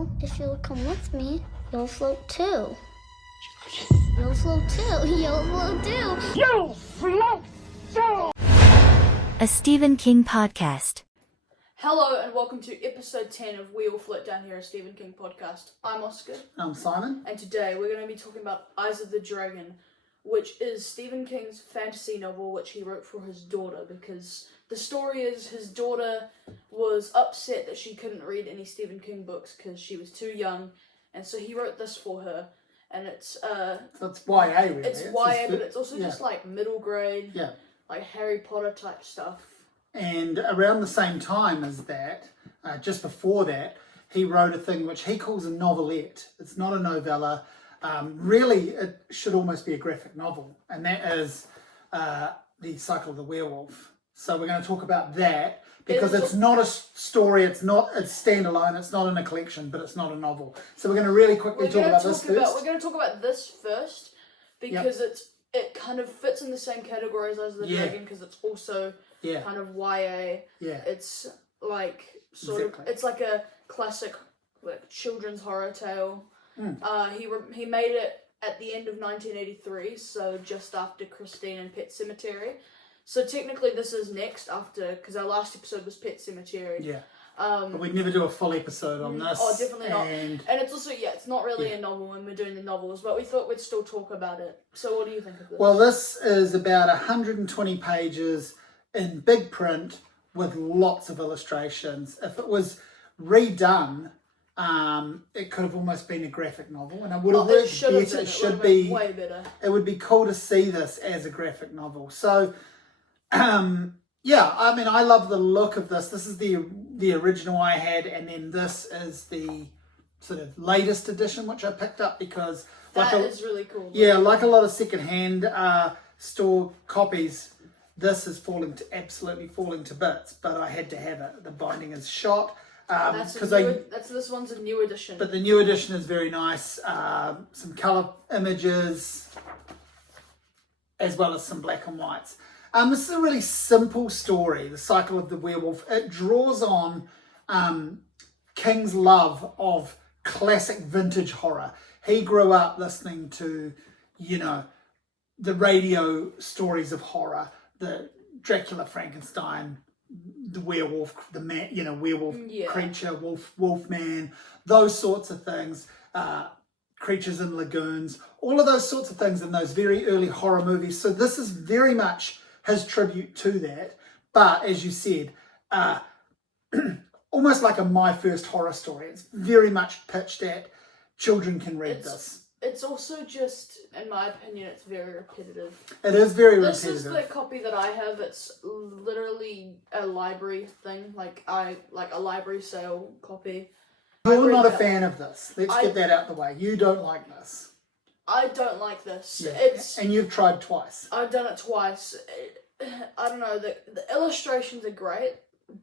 Well, if you'll come with me, you'll float too. You'll float too. You'll float too. You float too! A Stephen King podcast. Hello and welcome to episode 10 of We All Float Down Here, a Stephen King podcast. I'm Oscar. I'm Simon. And today we're going to be talking about Eyes of the Dragon, which is Stephen King's fantasy novel which he wrote for his daughter, because the story is his daughter was upset that she couldn't read any Stephen King books because she was too young, and so he wrote this for her. And it's So it's YA really. it's YA, but it's also just like middle grade, Yeah. like Harry Potter type stuff. And around the same time as that, just before that, he wrote a thing which he calls a novelette. It's not a novella. Really, it should almost be a graphic novel, and that is the Cycle of the Werewolf. So we're going to talk about that because it's not a story. It's standalone. It's not in a collection, but it's not a novel. So we're going to really quickly talk about this first. We're going to talk about this first because it kind of fits in the same category as the Dragon, because it's also kind of YA. Yeah. It's like it's like a classic like children's horror tale. He made it at the end of 1983, so just after Christine and Pet Sematary. So technically this is next after, because our last episode was Pet Sematary. Yeah. But we'd never do a full episode on this. Oh, definitely not. And it's also, it's not really a novel when we're doing the novels, but we thought we'd still talk about it. So what do you think of this? Well, this is about 120 pages in big print with lots of illustrations. If it was redone, it could have almost been a graphic novel, and it would have worked better. It should be way better. It would be cool to see this as a graphic novel. So, I mean, I love the look of this. This is the original I had, and then this is the sort of latest edition, which I picked up because that is really cool. Yeah, like a lot of secondhand store copies, this is absolutely falling to bits. But I had to have it. The binding is shot. This one's a new edition. But the new edition is very nice. Some colour images, as well as some black and whites. This is a really simple story, The Cycle of the Werewolf. It draws on King's love of classic vintage horror. He grew up listening to, the radio stories of horror, the Dracula, Frankenstein, the werewolf, the man, werewolf creature, wolfman, those sorts of things, creatures in lagoons, all of those sorts of things in those very early horror movies. So this is very much his tribute to that, but as you said, almost like a My First Horror Story. It's very much pitched at children can read this. It's also just, in my opinion, it's very repetitive. It is very repetitive. This is the copy that I have. It's literally a library thing, like a library sale copy. You're not a fan of this. Let's get that out the way. You don't like this. I don't like this. Yeah. And you've tried twice. I've done it twice. I don't know. The illustrations are great,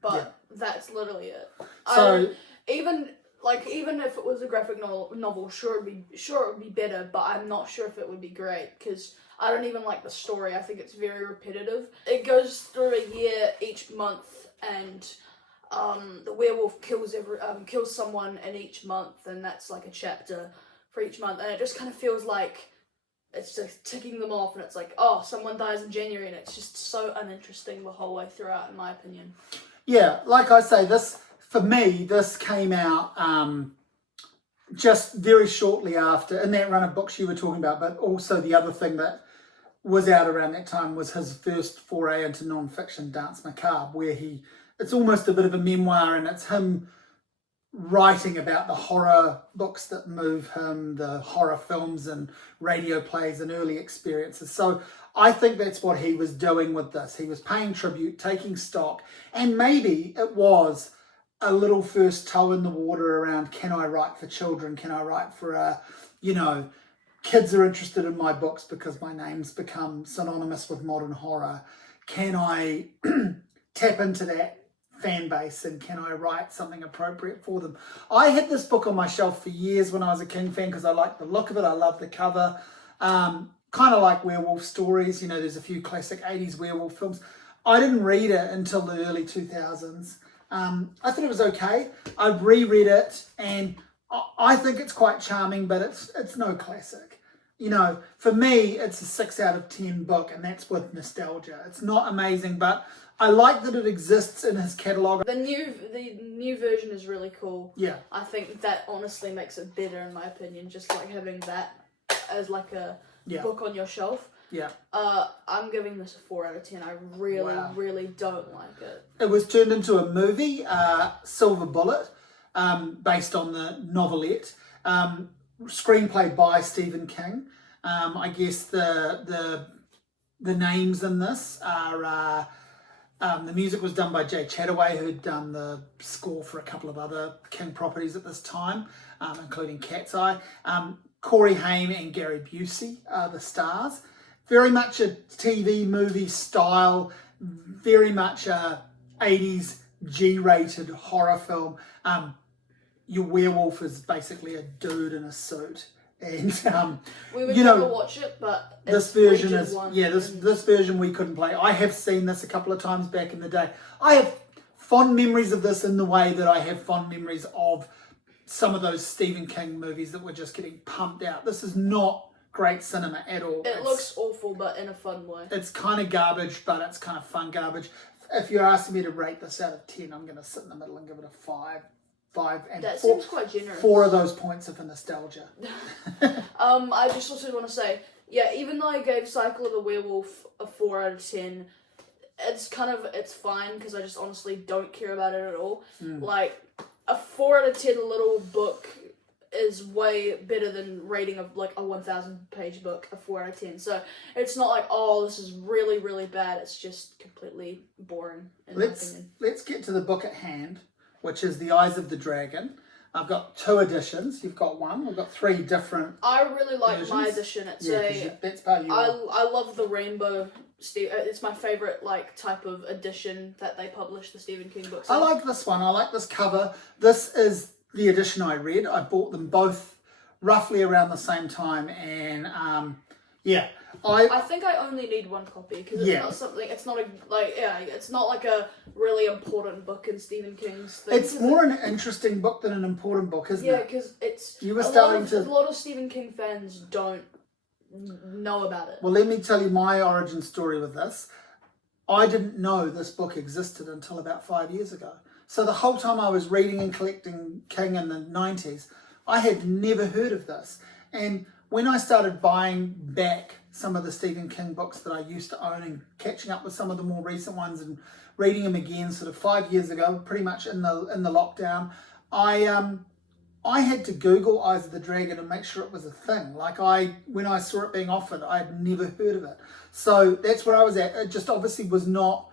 but that's literally it. So even if it was a graphic novel, sure it would be better, but I'm not sure if it would be great because I don't even like the story. I think it's very repetitive. It goes through a year each month, and the werewolf kills someone in each month, and that's like a chapter for each month, and it just kind of feels like it's just ticking them off, and it's like, oh, someone dies in January, and it's just so uninteresting the whole way throughout, in my opinion. Yeah, like I say, for me, this came out just very shortly after, in that run of books you were talking about, but also the other thing that was out around that time was his first foray into non-fiction, Dance Macabre, where it's almost a bit of a memoir, and it's him writing about the horror books that move him, the horror films and radio plays and early experiences. So I think that's what he was doing with this. He was paying tribute, taking stock, and maybe it was a little first toe in the water around, can I write for children? Can I write for kids are interested in my books because my name's become synonymous with modern horror. Can I tap into that fan base, and can I write something appropriate for them? I had this book on my shelf for years when I was a King fan because I liked the look of it. I loved the cover. Kind of like werewolf stories. There's a few classic 80s werewolf films. I didn't read it until the early 2000s. I thought it was okay. I reread it, and I think it's quite charming, but it's no classic. You know, for me, it's a 6 out of 10 book, and that's with nostalgia. It's not amazing, but I like that it exists in his catalogue. The new version is really cool. Yeah. I think that honestly makes it better in my opinion, just like having that as like a book on your shelf. Yeah. I'm giving this a 4 out of 10. I really don't like it. It was turned into a movie, Silver Bullet, based on the novelette. Screenplay by Stephen King. I guess the names in this are the music was done by Jay Chataway, who'd done the score for a couple of other King properties at this time, including Cat's Eye. Corey Haim and Gary Busey are the stars. Very much a TV movie style, very much a 80s G-rated horror film. Your werewolf is basically a dude in a suit, and we would never watch it, but this version is this version we couldn't play. I have seen this a couple of times back in the day. I have fond memories of this in the way that I have fond memories of some of those Stephen King movies that were just getting pumped out. This is not great cinema at all. It looks awful, but in a fun way. It's kind of garbage, but it's kind of fun garbage. If you're asking me to rate this out of 10, I'm going to sit in the middle and give it a 5. And that seems quite generous. 4 of those points are for nostalgia. I just also want to say, even though I gave Cycle of the Werewolf a 4 out of 10, it's fine because I just honestly don't care about it at all. Like, a 4 out of 10 little book is way better than rating of like a 1,000 page book, a 4 out of 10. So it's not like, oh, this is really, really bad. It's just completely boring in my opinion. Let's get to the book at hand, which is The Eyes of the Dragon. I've got 2 editions. You've got 1. We've got 3 different. I really like versions. my edition. It's that's part of you. I love the rainbow. It's my favorite type of edition that they publish the Stephen King books. I like this one. I like this cover. This is the edition I read. I bought them both roughly around the same time, and I think I only need 1 copy because it's not something. It's not it's not like a really important book in Stephen King's thing. It's more an interesting book than an important book, isn't it? Yeah, because it's a lot of Stephen King fans don't know about it. Well, let me tell you my origin story with this. I didn't know this book existed until about 5 years ago. So the whole time I was reading and collecting King in the 90s, I had never heard of this. And when I started buying back some of the Stephen King books that I used to own and catching up with some of the more recent ones and reading them again sort of 5 years ago, pretty much in the lockdown, I had to Google Eyes of the Dragon and make sure it was a thing. Like when I saw it being offered, I had never heard of it. So that's where I was at. It just obviously was not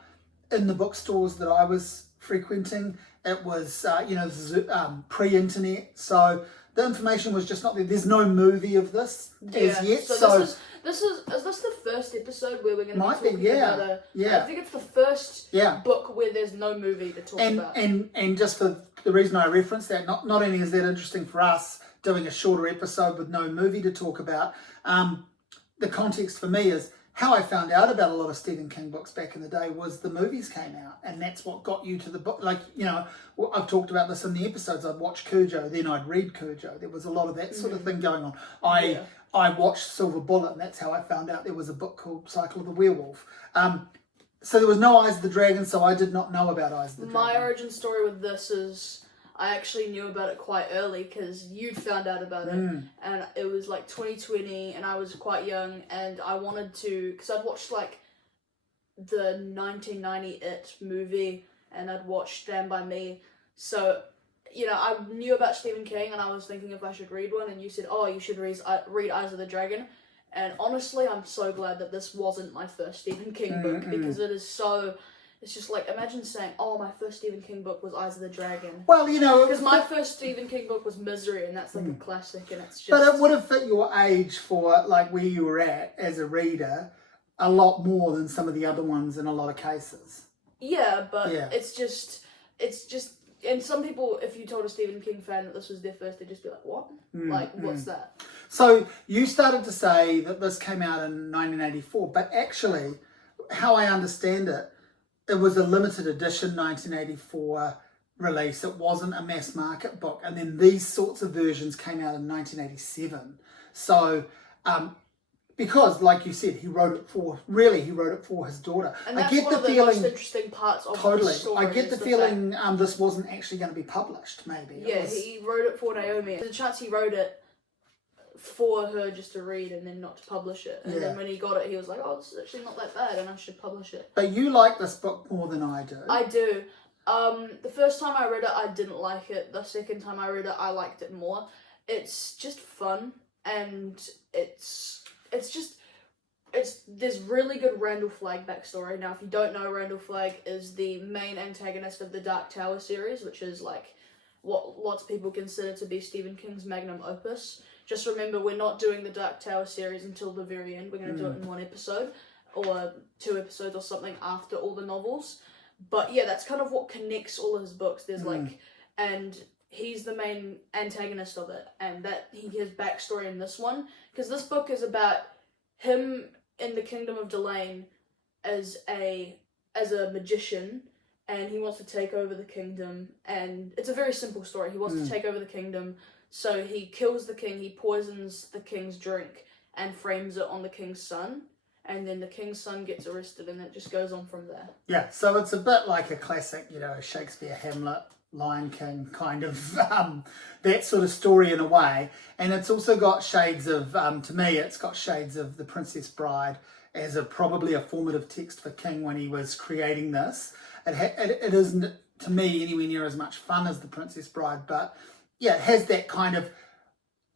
in the bookstores that I was frequenting. It was, pre-internet. So the information was just not there. There's no movie of this as yet. So is this the first episode where we're going to be talking about I think it's the first book where there's no movie to talk about. And just for the reason I referenced that, not only is that interesting for us doing a shorter episode with no movie to talk about, the context for me is how I found out about a lot of Stephen King books back in the day was the movies came out, and that's what got you to the book. Like, I've talked about this in the episodes. I'd watch Cujo, then I'd read Cujo. There was a lot of that sort of thing going on. I watched Silver Bullet, and that's how I found out there was a book called Cycle of the Werewolf. So there was no Eyes of the Dragon, so I did not know about Eyes of the Dragon. My origin story with this is I actually knew about it quite early because you'd found out about it, and it was like 2020, and I was quite young, and I wanted to, because I'd watched like the 1990 It movie, and I'd watched Stand By Me, so I knew about Stephen King, and I was thinking if I should read one, and you said, oh, you should read Eyes of the Dragon, and honestly, I'm so glad that this wasn't my first Stephen King book, because it is so. It's just like, imagine saying, oh, my first Stephen King book was Eyes of the Dragon. Well, because my first Stephen King book was Misery, and that's like a classic, and it's just. But it would have fit your age for like where you were at as a reader a lot more than some of the other ones in a lot of cases. Yeah, but it's just, and some people, if you told a Stephen King fan that this was their first, they'd just be like, what? What's that? So you started to say that this came out in 1984, but actually, how I understand it, it was a limited edition 1984 release. It wasn't a mass market book. And then these sorts of versions came out in 1987. So, because, like you said, he wrote it for his daughter. And that's I get one the of the feeling, most interesting parts of totally. the story. I get the feeling this wasn't actually going to be published. Maybe. He wrote it for Naomi. There's a chance he wrote it for her just to read and then not to publish it. And then when he got it, he was like, "Oh, this is actually not that bad, and I should publish it." But you like this book more than I do. I do. The first time I read it, I didn't like it. The second time I read it, I liked it more. It's just fun, and there's really good Randall Flagg backstory. Now, if you don't know, Randall Flagg is the main antagonist of the Dark Tower series, which is like what lots of people consider to be Stephen King's magnum opus. Just remember, we're not doing the Dark Tower series until the very end. We're going to do it in one episode, or 2 episodes or something after all the novels. But yeah, that's kind of what connects all of his books. There's and he's the main antagonist of it, and that he has backstory in this one, because this book is about him in the Kingdom of Delane as a magician, and he wants to take over the kingdom, and it's a very simple story. He wants to take over the kingdom, so he kills the king, he poisons the king's drink, and frames it on the king's son, and then the king's son gets arrested, and it just goes on from there. Yeah, so it's a bit like a classic, Shakespeare, Hamlet, Lion King kind of that sort of story in a way. And it's also got shades of, to me, it's got shades of The Princess Bride as probably a formative text for King when he was creating this. It isn't, to me, anywhere near as much fun as The Princess Bride, but yeah, it has that kind of,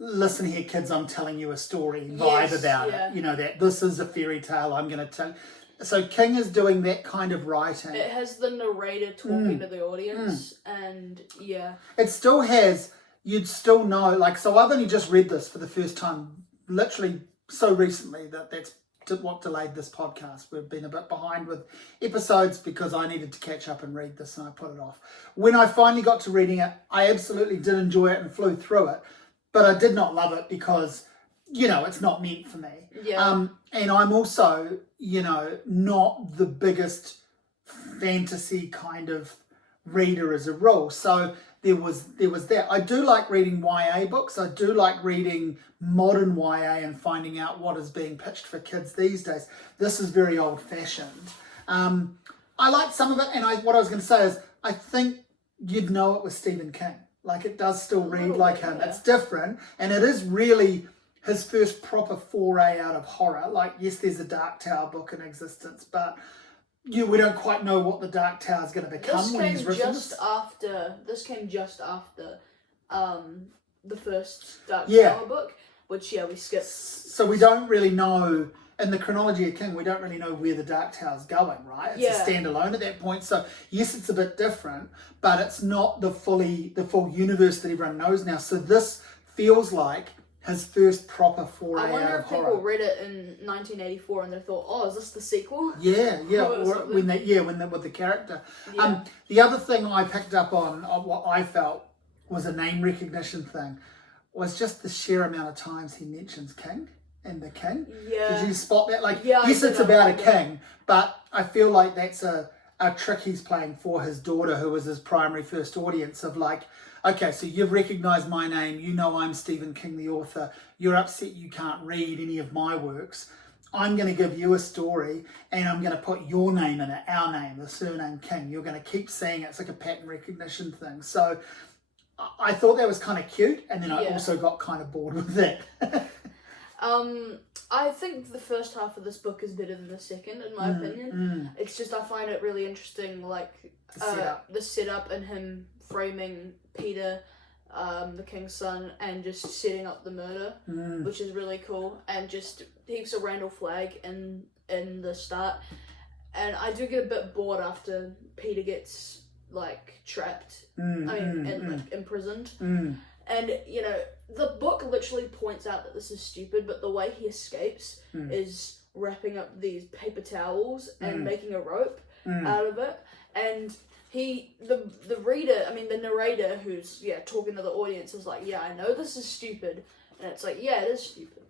listen here, kids, I'm telling you a story vibe about it. That this is a fairy tale, I'm going to tell. So King is doing that kind of writing. It has the narrator talking to the audience, and yeah. It still has, you'd still know, so I've only just read this for the first time, literally so recently, that's what delayed this podcast. We've been a bit behind with episodes because I needed to catch up and read this, and I put it off. When I finally got to reading it, I absolutely did enjoy it and flew through it, but I did not love it because, it's not meant for me. Yeah. And I'm also, not the biggest fantasy kind of reader as a rule. So there was that. I do like reading YA books. I do like reading modern YA and finding out what is being pitched for kids these days. This is very old-fashioned. I like some of it, and what I was going to say is I think you'd know it was Stephen King. It does still read like him. It's different, and it is really his first proper foray out of horror. Yes, there's a Dark Tower book in existence, but we don't quite know what the Dark Tower is going to become when he's written this. This came just after the first Dark Tower book, which we skipped. So we don't really know, in the chronology of King, we don't really know where the Dark Tower's going, right? It's a standalone at that point. So yes, it's a bit different, but it's not the full universe that everyone knows now. So this feels like his first proper foray out of horror. I wonder if people read it in 1984 and they thought, "Oh, is this the sequel?" Yeah, or when with the character. Yeah. The other thing I picked up on what I felt was a name recognition thing, was just the sheer amount of times he mentions King and the King. Yeah. Did you spot that? Yes, it's about a king, but I feel like that's a trick he's playing for his daughter, who was his primary first audience, of okay, so you've recognised my name, you know I'm Stephen King, the author, you're upset you can't read any of my works, I'm going to give you a story, and I'm going to put your name in it, our name, the surname King. You're going to keep saying it. It's like a pattern recognition thing. So I thought that was kind of cute, and then I also got kind of bored with that. I think the first half of this book is better than the second, in my opinion. It's just, I find it really interesting, the setup and him framing Peter, the king's son, and just setting up the murder, which is really cool, and just heaps of Randall Flagg in the start. And I do get a bit bored after Peter gets trapped, imprisoned. And, the book literally points out that this is stupid, but the way he escapes is wrapping up these paper towels and making a rope out of it. And the reader, the narrator who's, talking to the audience is like, I know this is stupid. And it's like, it is stupid.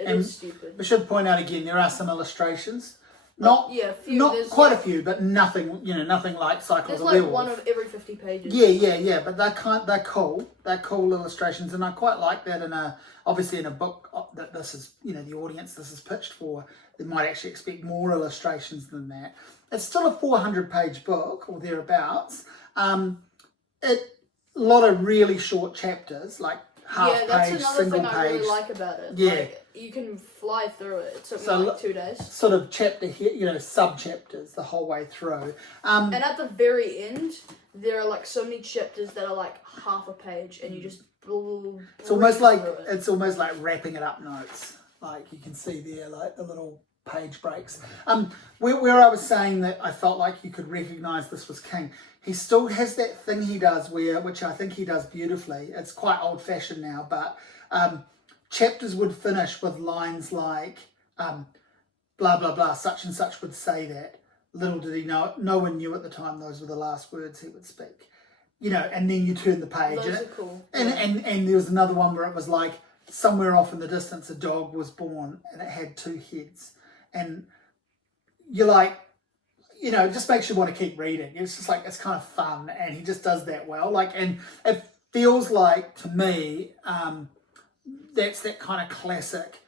It is stupid. We should point out again, there are some illustrations. Not few. not There's quite like, a few, but nothing. Nothing like Cycle There's of the like Werewolf. one of every 50 pages. Yeah. But they're cool. They're cool illustrations, and I quite like that. Obviously in a book that this is, the audience this is pitched for, they might actually expect more illustrations than that. It's still a 400-page book or thereabouts. A lot of really short chapters, like half page, single thing page. I really like about it. Yeah. Like, you can fly through it. It took me like 2 days. Sort of chapter here, sub-chapters the whole way through. And at the very end, there are like so many chapters that are like half a page, and you just it's almost like wrapping it up notes. Like you can see there, like the little page breaks. Where I was saying that I felt like you could recognise this was King. He still has that thing he does which I think he does beautifully. It's quite old-fashioned now, but chapters would finish with lines like, blah, blah, blah, such and such would say that. Little did he know, no one knew at the time those were the last words he would speak. And then you turn the page. Those are cool. And there was another one where it was like, somewhere off in the distance, a dog was born and it had 2 heads. And you're like, it just makes you want to keep reading. It's just like, it's kind of fun, and he just does that well. And it feels like, to me, that's that kind of classic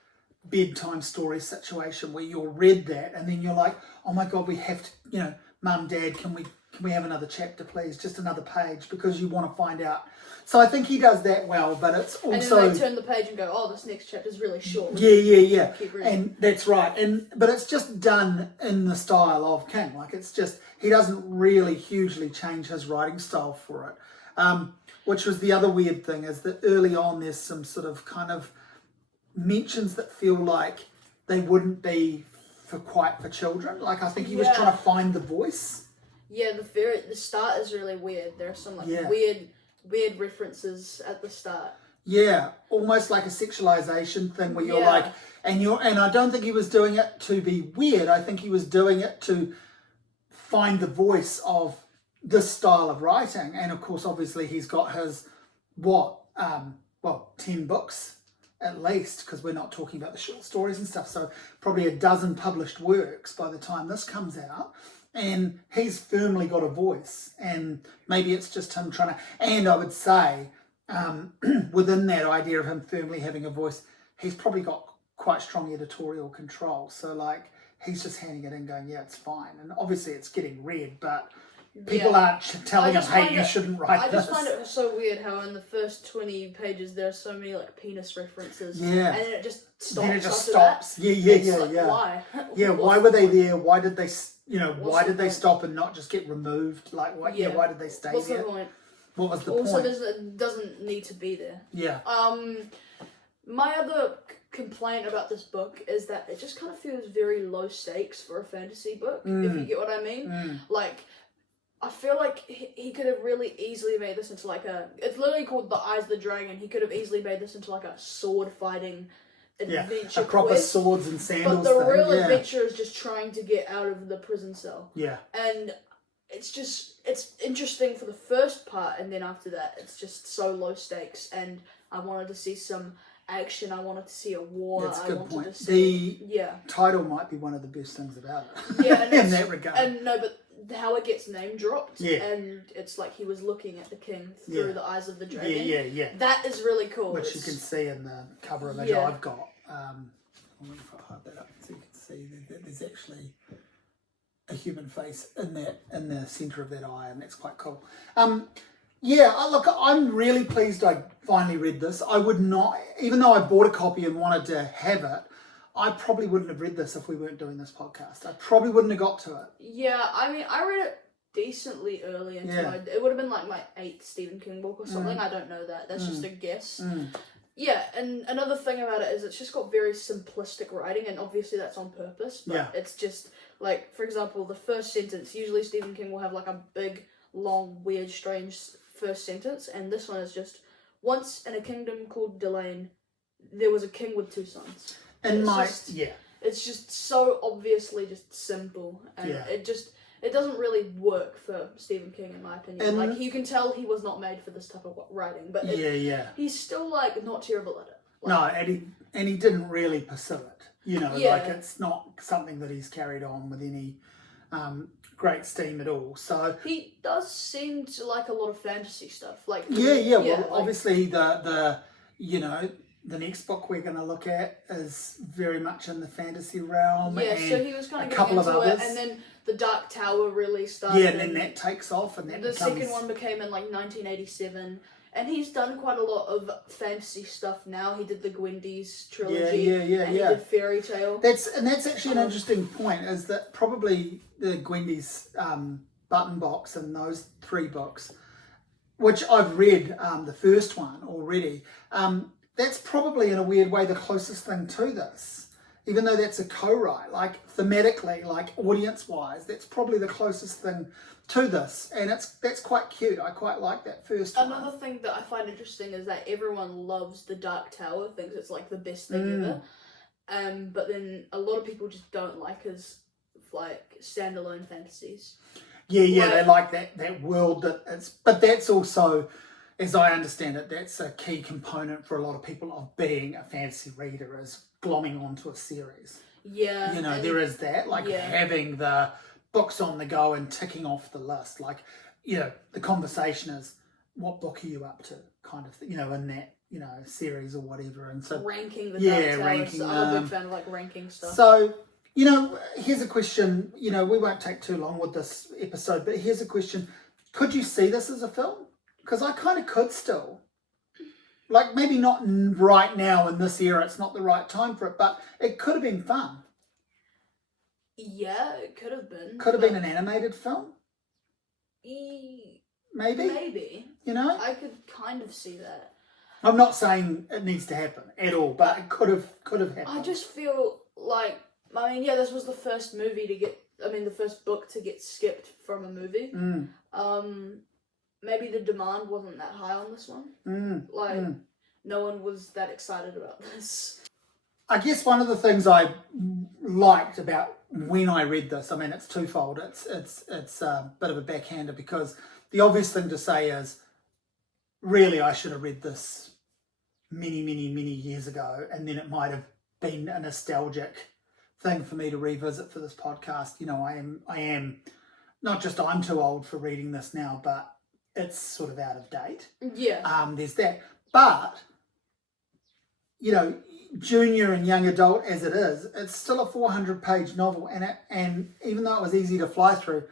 bedtime story situation where you'll read that and then you're like, oh my God, we have to, Mum, Dad, can we have another chapter, please? Just another page, because you want to find out. So I think he does that well, but it's also... And then they turn the page and go, oh, this next chapter is really short. Yeah. Keep reading. And that's right. But it's just done in the style of King. Like, it's just, he doesn't really hugely change his writing style for it. Which was the other weird thing, is that early on there's some sort of kind of mentions that feel like they wouldn't be for children. Like, I think he was trying to find the voice. Yeah, the start is really weird. There are some weird references at the start. Yeah, almost like a sexualization thing where you're like, and I don't think he was doing it to be weird. I think he was doing it to find the voice of this style of writing. And of course, obviously, he's got his 10 books at least, because we're not talking about the short stories and stuff. So probably a dozen published works by the time this comes out. And he's firmly got a voice, and maybe it's just him trying to, and I would say within that idea of him firmly having a voice, he's probably got quite strong editorial control. So like, he's just handing it in going, yeah, it's fine. And obviously it's getting read, but people aren't telling him, hey, you shouldn't write this. I just find it so weird how in the first 20 pages there are so many like penis references. Yeah. And then it just stops. Then it just stops. Yeah. Why? Yeah, why were they there? Why did they... why did they stop and not just get removed? Like, why did they stay What's there? The point? What was the point? point? It doesn't need to be there. Yeah. My other complaint about this book is that it just kind of feels very low stakes for a fantasy book, if you get what I mean. Like, I feel like he could have really easily made this into like it's literally called The Eyes of the Dragon. He could have easily made this into like a sword fighting adventure a proper quest, swords and sandals but the thing. real adventure is just trying to get out of the prison cell. Yeah. And it's interesting for the first part, and then after that it's just so low stakes, and I wanted to see some action, I wanted to see a war. That's a good point. The title might be one of the best things about it. Yeah, in that regard. And no, but how it gets name dropped, and it's like he was looking at the king through the eyes of the dragon. Yeah. That is really cool. Which you can see in the cover image I've got. I wonder if I hide that up so you can see that there's actually a human face in the centre of that eye, and that's quite cool. Look, I'm really pleased I finally read this. I would not, even though I bought a copy and wanted to have it, I probably wouldn't have read this if we weren't doing this podcast. I probably wouldn't have got to it. Yeah, I mean, I read it decently early into it would have been like my 8th Stephen King book or something. I don't know that. That's just a guess. Yeah, and another thing about it is it's just got very simplistic writing, and obviously that's on purpose, but it's just, like, for example, the first sentence, usually Stephen King will have, like, a big, long, weird, strange first sentence, and this one is just, once in a kingdom called Delane, there was a king with 2 sons. And it's just so obviously just simple, and it doesn't really work for Stephen King, in my opinion. And like, you can tell he was not made for this type of writing, but he's still like not terrible at it. Like, no, and he didn't really pursue it. You know, Yeah. like it's not something that he's carried on with any great steam at all. So He does seem to like a lot of fantasy stuff. Like yeah. Well, like- obviously the you know, the next book we're going to look at is very much in the fantasy realm. Yeah, and so he was kind a of couple getting of into it, others. and then the Dark Tower really started. Yeah, and then that takes off, and that the becomes... second one became in like 1987, and he's done quite a lot of fantasy stuff now. He did the Gwendy's trilogy, Yeah, and he did Fairy Tale. That's actually an interesting point, is that probably the Gwendy's button box and those 3 books, which I've read the first one already, that's probably in a weird way the closest thing to this. Even though that's a co-write, like thematically, like audience-wise, that's probably the closest thing to this, and that's quite cute. I quite like that first one. Another thing that I find interesting is that everyone loves the Dark Tower, thinks it's like the best thing ever. But then a lot of people just don't like his like standalone fantasies. Yeah, they like that world that it's. But that's also, as I understand it, that's a key component for a lot of people of being a fantasy reader, is glomming onto a series. Yeah, You know, there is that, like having the books on the go and ticking off the list. Like, you know, the conversation is, what book are you up to, kind of thing, you know, in that, you know, series or whatever. And so ranking the Dark Tower. ranking I'm a big fan of like ranking stuff. So, you know, here's a question. You know, we won't take too long with this episode, but here's a question. Could you see this as a film? Because I kind of could still. Like, maybe not right now in this era, it's not the right time for it, but it could have been fun. Yeah, it could have been. Could have been an animated film, Maybe. maybe. You know? I could kind of see that. I'm not saying it needs to happen at all, but it could have happened. I just feel like, I mean, yeah, this was the first the first book to get skipped from a movie. Maybe the demand wasn't that high on this one. No one was that excited about this. I guess one of the things I liked about when I read this, I mean, it's twofold. It's a bit of a backhander, because the obvious thing to say is, really, I should have read this many, many, many years ago, and then it might have been a nostalgic thing for me to revisit for this podcast. You know, I am not just I'm too old for reading this now, but it's sort of out of date. Yeah. There's that. But, you know, junior and young adult as it is, it's still a 400-page novel, and even though it was easy to fly through,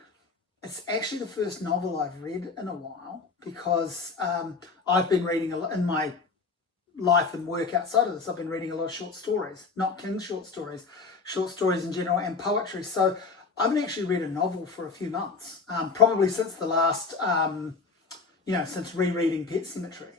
it's actually the first novel I've read in a while, because I've been reading a lot in my life and work outside of this. I've been reading a lot of short stories, not King's short stories in general, and poetry. So I haven't actually read a novel for a few months, probably since the last, since rereading Pet Sematary.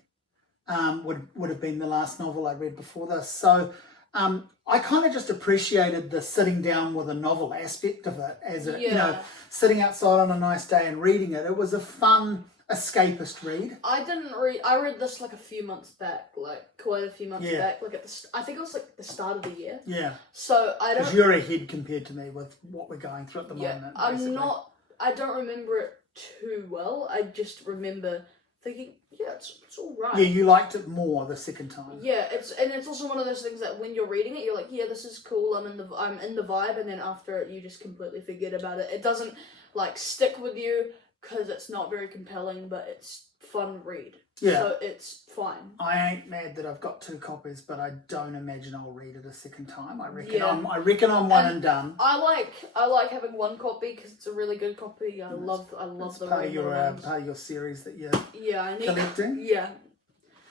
Would have been the last novel I read before this. So I kind of just appreciated the sitting down with a novel aspect of it, as you know, sitting outside on a nice day and reading it. It was a fun, escapist read. I read this like a few months back, like quite a few months back, like I think it was like the start of the year. Yeah. So I don't. Because you're ahead compared to me with what we're going through at the moment. Basically. I don't remember it too well. I just remember thinking, yeah, it's all right. Yeah, you liked it more the second time. Yeah, it's also one of those things that when you're reading it, you're like, yeah, this is cool. I'm in the vibe, and then after it, you just completely forget about it. It doesn't like stick with you because it's not very compelling, but it's fun read. Yeah. So it's fine. I ain't mad that I've got 2 copies, but I don't imagine I'll read it a second time. I reckon I'm one and done. I like having 1 copy because it's a really good copy. I love the part of your series that you're collecting. Yeah,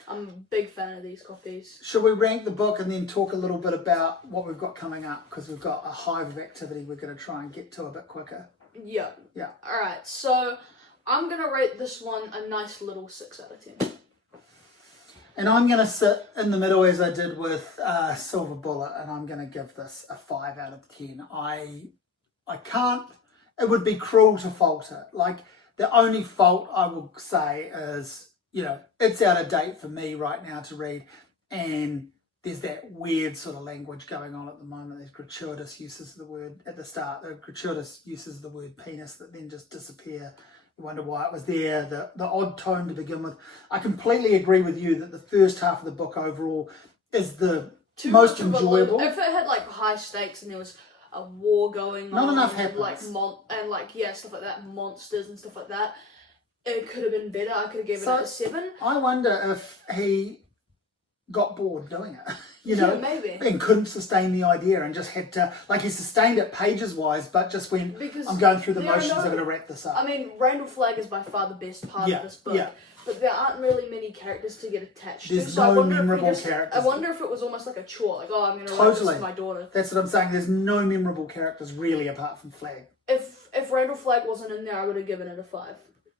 I'm a big fan of these copies. Should we rank the book and then talk a little bit about what we've got coming up, because we've got a hive of activity we're going to try and get to a bit quicker. Yeah. All right, so I'm going to rate this one a nice little 6 out of 10. And I'm going to sit in the middle, as I did with Silver Bullet, and I'm going to give this a 5 out of 10. I can't, it would be cruel to fault it. Like, the only fault I will say is, you know, it's out of date for me right now to read, and there's that weird sort of language going on at the moment. There's gratuitous uses of the word at the start. There are gratuitous uses of the word penis that then just disappear. You wonder why it was there. The odd tone to begin with. I completely agree with you that the first half of the book overall is the most much of a enjoyable. If it had like high stakes and there was a war going Not on, enough and, happens. stuff like that, monsters and stuff like that, it could have been better. I could have given it a 7. I wonder if he got bored doing it, you know, maybe, and couldn't sustain the idea and just had to, like, he sustained it pages wise, but just went, because I'm going through the there are motions, no- I'm going to wrap this up. I mean, Randall Flagg is by far the best part of this book. Yeah. But there aren't really many characters to get attached to. There's So I no wonder memorable if characters. I wonder if it was almost like a chore, like, oh, I'm going to write Totally. this to my daughter. That's what I'm saying. There's no memorable characters really apart from Flag. If Randall Flagg wasn't in there, I would have given it a 5.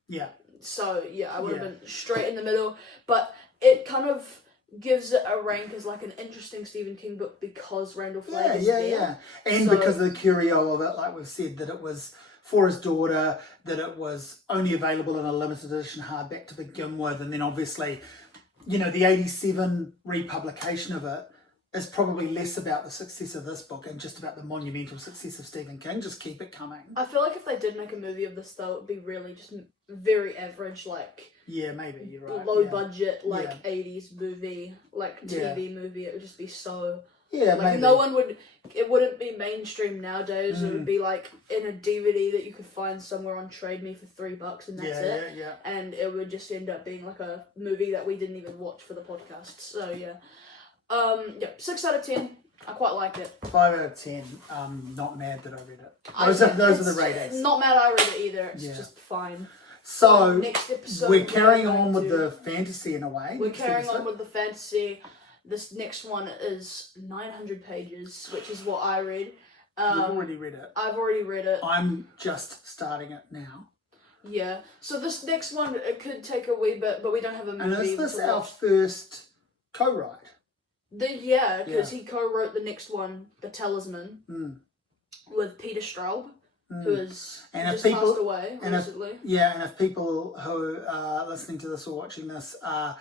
Yeah. So yeah, I would have Yeah. been straight in the middle. But it kind of gives it a rank as like an interesting Stephen King book because Randall Flagg is there. And So- because of the curio of it, like we've said, that it was for his daughter, that it was only available in a limited edition hardback to begin with, and then obviously, you know, the 87 republication of it is probably less about the success of this book and just about the monumental success of Stephen King. Just keep it coming. I feel like if they did make a movie of this, though, it would be really just very average, like Yeah, maybe you're right. low yeah. budget, like Yeah. 80s movie, like TV movie. It would just be so. Yeah, Like maybe. no one would. It wouldn't be mainstream nowadays. It would be like in a DVD that you could find somewhere on Trade Me for $3, and that's it. Yeah. And it would just end up being like a movie that we didn't even watch for the podcast. So yeah, 6 out of 10. I quite liked it. 5 out of 10. Not mad that I read it. It's Those are the ratings. Not mad I read it either. It's Yeah. just fine. So Next episode, we're carrying going on with to- the fantasy in a way. We're next carrying on episode. with the fantasy. This next one is 900 pages, which is what I read. You've already read it. I've already read it. I'm just starting it now. Yeah. So this next one, it could take a wee bit, but we don't have a movie And is this to our watch. first co-write? Yeah, because Yeah. he co-wrote the next one, The Talisman, Mm. with Peter Straub, who has And if just people- passed away and if- recently. Yeah, and if people who are listening to this or watching this are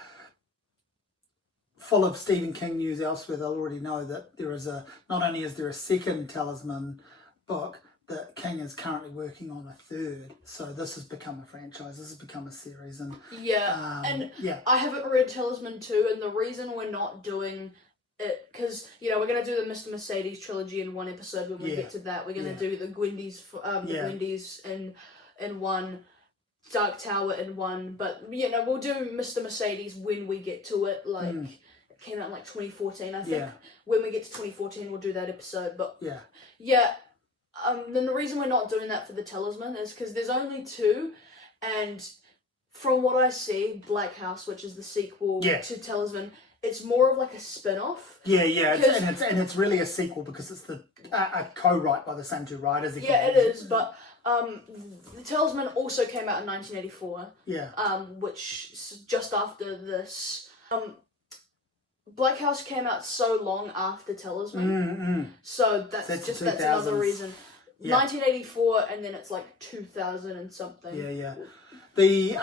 full of Stephen King news elsewhere, they'll already know that there is not only is there a second Talisman book, that King is currently working on a third. So this has become a franchise, this has become a series, and Yeah, and yeah. I haven't read Talisman 2, and the reason we're not doing it, because, we're going to do the Mr. Mercedes trilogy in one episode when we Yeah. get to that. We're going to Yeah. do the Gwyndy's, in one, Dark Tower in one, but, we'll do Mr. Mercedes when we get to it, like, it came out in, like, 2014, I think. Yeah. When we get to 2014, we'll do that episode, but, Yeah. then the reason we're not doing that for the Talisman is because there's only 2, and from what I see, Black House, which is the sequel Yeah. to Talisman, it's more of like a spin-off. Yeah, Because- it's really a sequel because it's a co-write by the same two writers again. Yeah, it is, but the Talisman also came out in 1984, Yeah. which is just after this. Black House came out so long after Talisman, so that's That's just the that's another 2000s. reason. Yeah. 1984, and then it's like 2000 and something. Yeah. The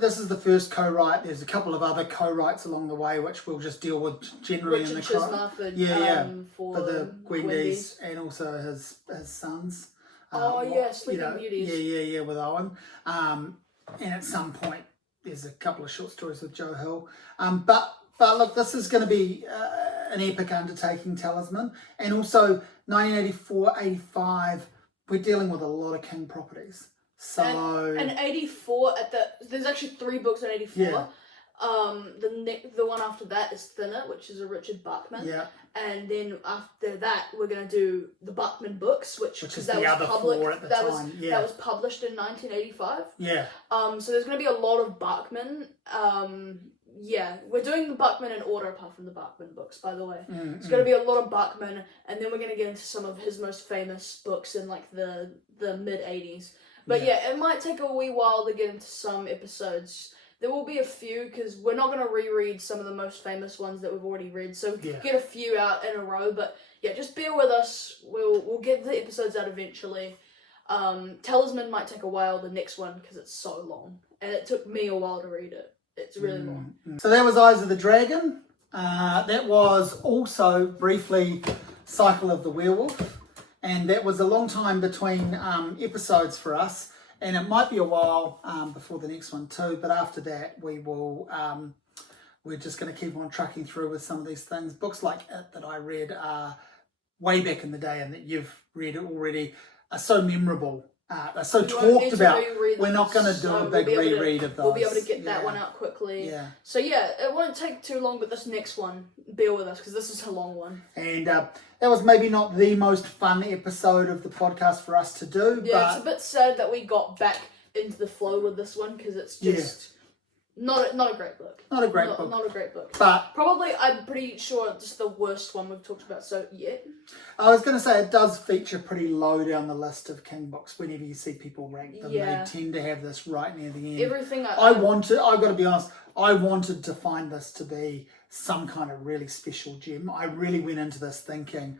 this is the first co-write. There's a couple of other co-writes along the way, which we'll just deal with generally Richard in the Chisnard for the Gwendys and also his sons. Sleeping Beauties. Yeah, with Owen. And at some point, there's a couple of short stories with Joe Hill. But look, this is going to be an epic undertaking, Talisman, and also 1984, 85. We're dealing with a lot of King properties. So and 84 there's actually 3 books in 84. Yeah. The one after that is Thinner, which is a Richard Bachman. yeah, And then after that, we're gonna do the Bachman books, which is that the was other public. 4 at the that time. was Yeah. that was published in 1985. yeah, So there's gonna be a lot of Bachman. We're doing the Bachman in order, apart from the Bachman books, by the way. It's gonna be a lot of Bachman, and then we're gonna get into some of his most famous books in like the mid 80s. But yeah, it might take a wee while to get into some episodes. There will be a few, because we're not going to reread some of the most famous ones that we've already read, so Yeah. get a few out in a row. But yeah, just bear with us. We'll get the episodes out eventually. Talisman might take a while, the next one, because it's so long, and it took me a while to read it. It's really long. So that was Eyes of the Dragon. That was also briefly Cycle of the Werewolf. And that was a long time between episodes for us. And it might be a while before the next one too. But after that, we will we're just going to keep on trucking through with some of these things. Books like It that I read way back in the day and that you've read already are so memorable. Are so talked about. We're not going to do a big reread of those. We'll be able to get that one out quickly. Yeah. So yeah, it won't take too long, but this next one, bear with us because this is a long one. And that was maybe not the most fun episode of the podcast for us to do. Yeah, but it's a bit sad that we got back into the flow with this one because it's just not a great book. Not a great book. Not a great book. But probably, I'm pretty sure it's just the worst one we've talked about so yet. I was going to say it does feature pretty low down the list of King books whenever you see people rank them. Yeah. They tend to have this right near the end. Everything I've got to be honest, I wanted to find this to be some kind of really special gem. I really went into this thinking,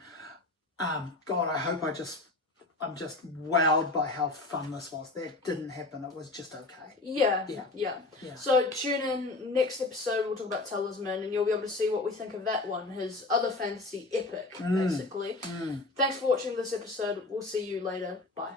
God, I hope I'm just wowed by how fun this was. That didn't happen. It was just okay. Yeah. So tune in next episode. We'll talk about Talisman, and you'll be able to see what we think of that one. His other fantasy epic, basically. Thanks for watching this episode. We'll see you later. Bye.